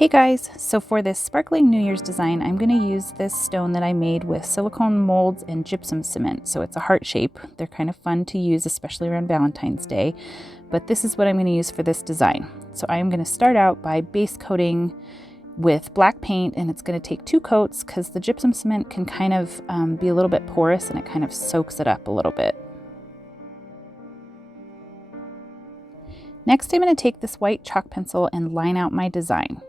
Hey guys, so for this sparkling New Year's design, I'm going to use this stone that I made with silicone molds and gypsum cement. So it's a heart shape. They're kind of fun to use, especially around Valentine's Day. But this is what I'm going to use for this design. So I'm going to start out by base coating with black paint, and it's going to take 2 coats because the gypsum cement can kind of be a little bit porous and it kind of soaks it up a little bit. Next, I'm going to take this white chalk pencil and line out my design.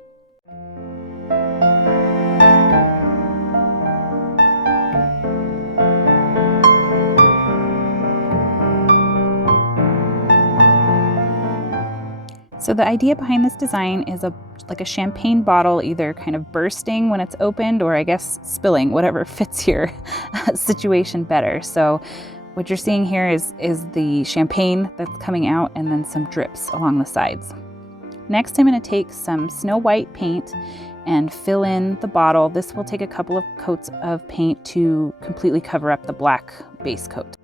So the idea behind this design is like a champagne bottle either kind of bursting when it's opened, or I guess spilling, whatever fits your situation better. So what you're seeing here is the champagne that's coming out and then some drips along the sides. Next, I'm going to take some snow white paint and fill in the bottle. This will take a couple of coats of paint to completely cover up the black base coat.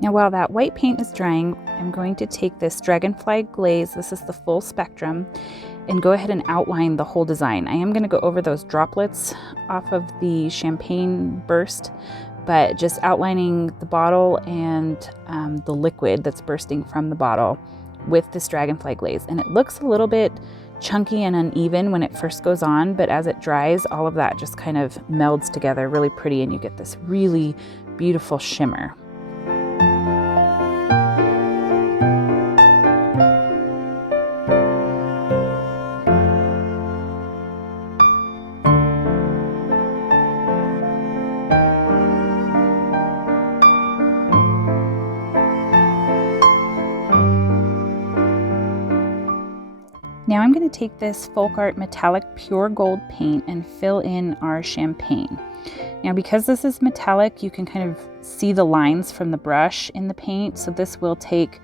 Now while that white paint is drying, I'm going to take this dragonfly glaze, this is the full spectrum, and go ahead and outline the whole design. I am going to go over those droplets off of the champagne burst, but just outlining the bottle and the liquid that's bursting from the bottle with this dragonfly glaze. And it looks a little bit chunky and uneven when it first goes on, but as it dries, all of that just kind of melds together really pretty and you get this really beautiful shimmer. Now I'm going to take this Folk Art Metallic Pure Gold paint and fill in our champagne. Now because this is metallic, you can kind of see the lines from the brush in the paint, so this will take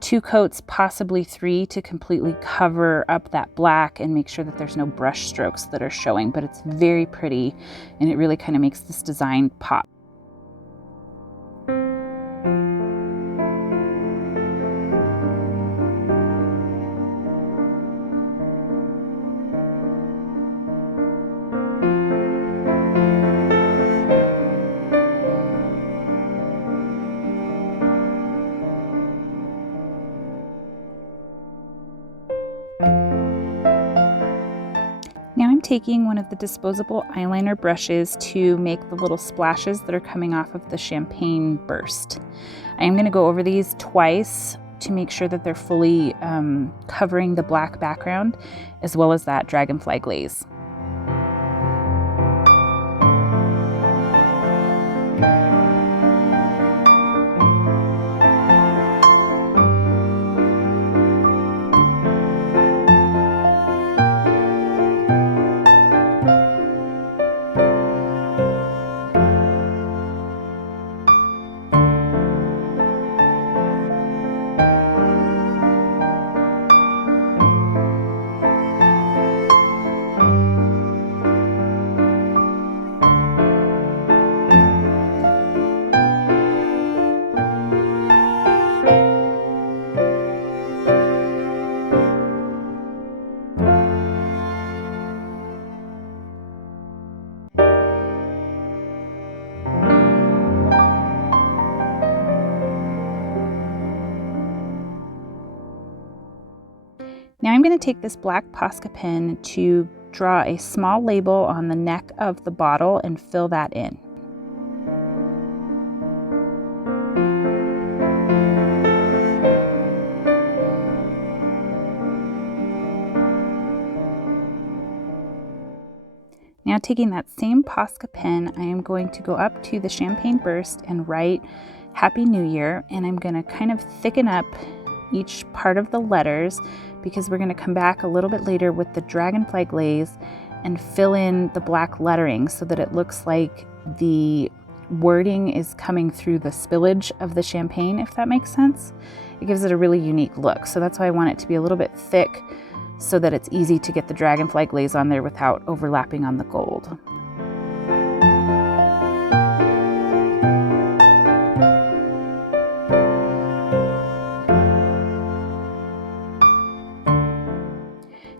2 coats, possibly 3, to completely cover up that black and make sure that there's no brush strokes that are showing, but it's very pretty and it really kind of makes this design pop. Now I'm taking one of the disposable eyeliner brushes to make the little splashes that are coming off of the champagne burst. I am going to go over these twice to make sure that they're fully covering the black background as well as that dragonfly glaze. Now I'm going to take this black Posca pen to draw a small label on the neck of the bottle and fill that in. Now taking that same Posca pen, I am going to go up to the champagne burst and write Happy New Year, and I'm going to kind of thicken up each part of the letters because we're going to come back a little bit later with the dragonfly glaze and fill in the black lettering so that it looks like the wording is coming through the spillage of the champagne, if that makes sense. It gives it a really unique look, so that's why I want it to be a little bit thick so that it's easy to get the dragonfly glaze on there without overlapping on the gold.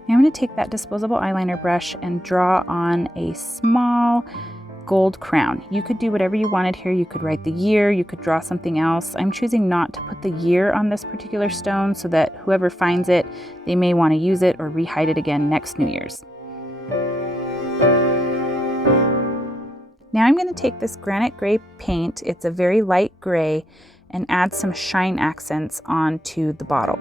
Now I'm going to take that disposable eyeliner brush and draw on a small gold crown. You could do whatever you wanted here. You could write the year, you could draw something else. I'm choosing not to put the year on this particular stone so that whoever finds it, they may want to use it or rehide it again next New Year's. Now I'm going to take this granite gray paint, it's a very light gray, and add some shine accents onto the bottle.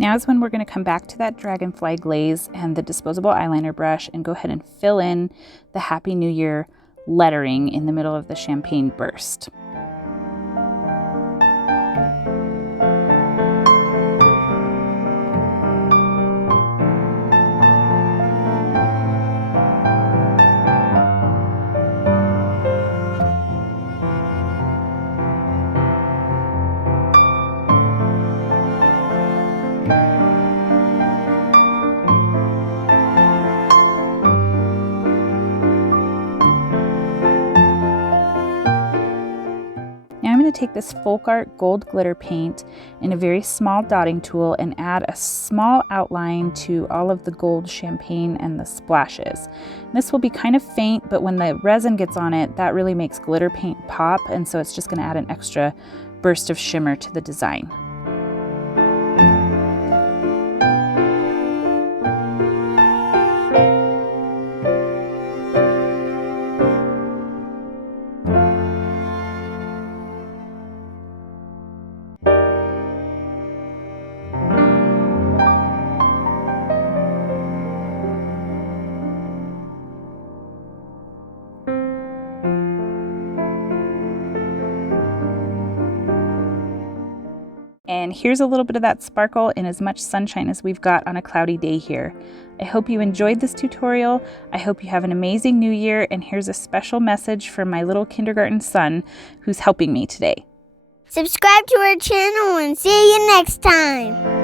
Now is when we're going to come back to that dragonfly glaze and the disposable eyeliner brush and go ahead and fill in the Happy New Year lettering in the middle of the champagne burst. Take this folk art gold glitter paint in a very small dotting tool and add a small outline to all of the gold champagne and the splashes. This will be kind of faint, but when the resin gets on it, that really makes glitter paint pop, and so it's just going to add an extra burst of shimmer to the design. And here's a little bit of that sparkle in as much sunshine as we've got on a cloudy day here. I hope you enjoyed this tutorial. I hope you have an amazing new year, and here's a special message from my little kindergarten son who's helping me today. Subscribe to our channel and see you next time.